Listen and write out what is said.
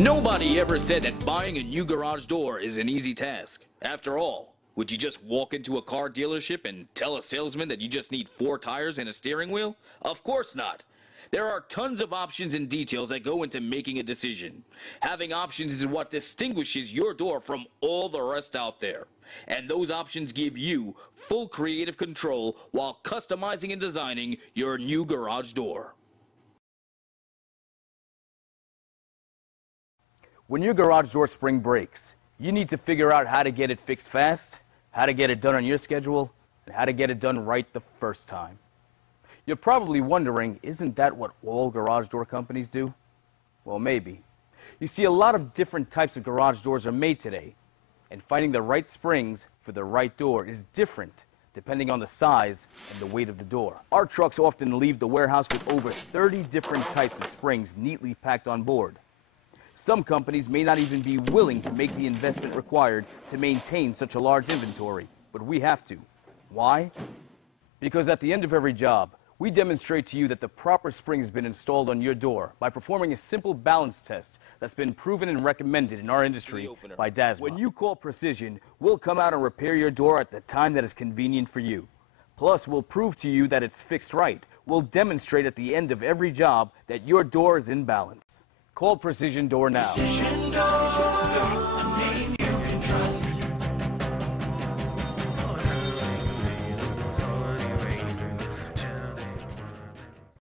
Nobody ever said that buying a new garage door is an easy task. After all, would you just walk into a car dealership and tell a salesman that you just need 4 tires and a steering wheel? Of course not. There are tons of options and details that go into making a decision. Having options is what distinguishes your door from all the rest out there. And those options give you full creative control while customizing and designing your new garage door. When your garage door spring breaks, you need to figure out how to get it fixed fast, how to get it done on your schedule, and how to get it done right the first time. You're probably wondering, isn't that what all garage door companies do? Well, maybe. You see, a lot of different types of garage doors are made today, and finding the right springs for the right door is different depending on the size and the weight of the door. Our trucks often leave the warehouse with over 30 different types of springs neatly packed on board. Some companies may not even be willing to make the investment required to maintain such a large inventory, but we have to. Why? Because at the end of every job, we demonstrate to you that the proper spring has been installed on your door by performing a simple balance test that's been proven and recommended in our industry by DASMA. When you call Precision, we'll come out and repair your door at the time that is convenient for you. Plus, we'll prove to you that it's fixed right. We'll demonstrate at the end of every job that your door is in balance. Call Precision Door now. Precision Door.